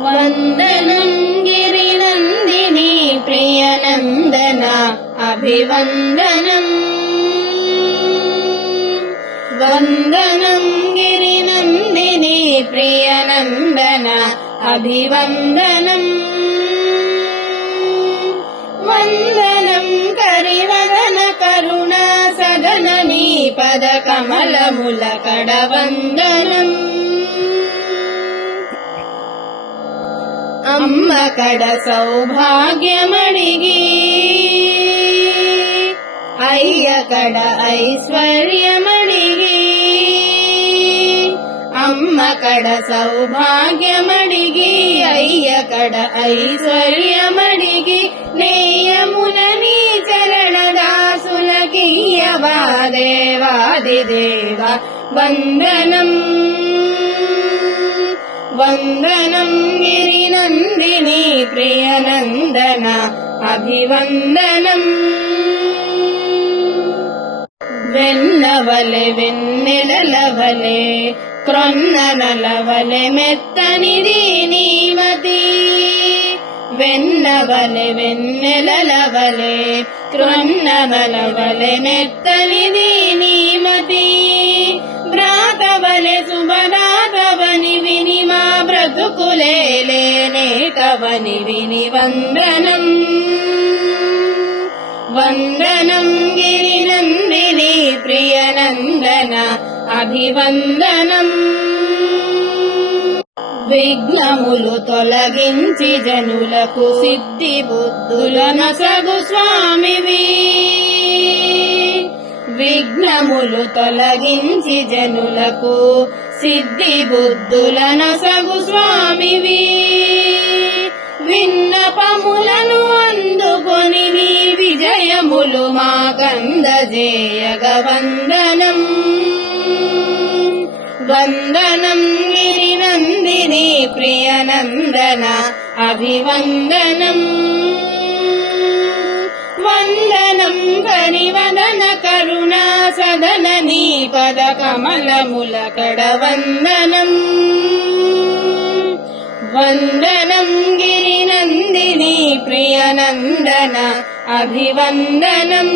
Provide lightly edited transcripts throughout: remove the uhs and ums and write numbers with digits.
వందనం గిరినందిని ప్రియనందన అభివందనం వందనం గిరినందిని ప్రియనందన అభివందనం వందనం కరివదన కరుణా సదన నీ పద కమలముల కడ వందనం అమ్మ కడ సౌభాగ్యమడిగి అయ్య కడ ఐశ్వర్యమడిగి అమ్మ కడ సౌభాగ్యమడిగి అయ్య కడ ఐశ్వర్యమడిగి నేయముల నీ చరణ దాసులకియ్యవా దేవాదిదేవ వందనం వందనం గిరినందిని ప్రియనందన అభివందనం వెన్నవలె వెన్నెలవలె క్రొన్ననలవలె మెత్తనిది నీమతి వెన్నవలె వెన్నెలవలె క్రొన్ననలవలె మెత్తనిది నీమతి భ్రాతవలె శుభదాతవని విని మా బ్రతుకులేనేటవని విని వందనం వందనం గిరినందిని ప్రియనందన అభివందనం విఘ్నములు తొలగించి జనులకు సిద్ధి బుద్ధులనసగు స్వామివి విఘ్నములు తొలగించి జనులకు సిద్ధి బుద్ధులనసగు స్వామివి విన్నపములను అందుకొని నీ విజయములు మాకందజేయగ వందనం వందనం గిరినందిని ప్రియనందన అభివందనం వందనం కరివదన కరుణా సదన నీ పద కమలముల కడ వందనం వందనం గిరినందిని ప్రియనందన అభివందనం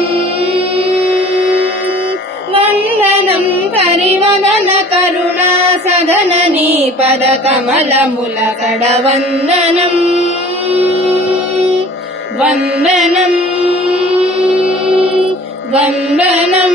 వందనం కరివదన కరుణా సదన నీ పద కమలముల కడ వందనం వందనం వందనం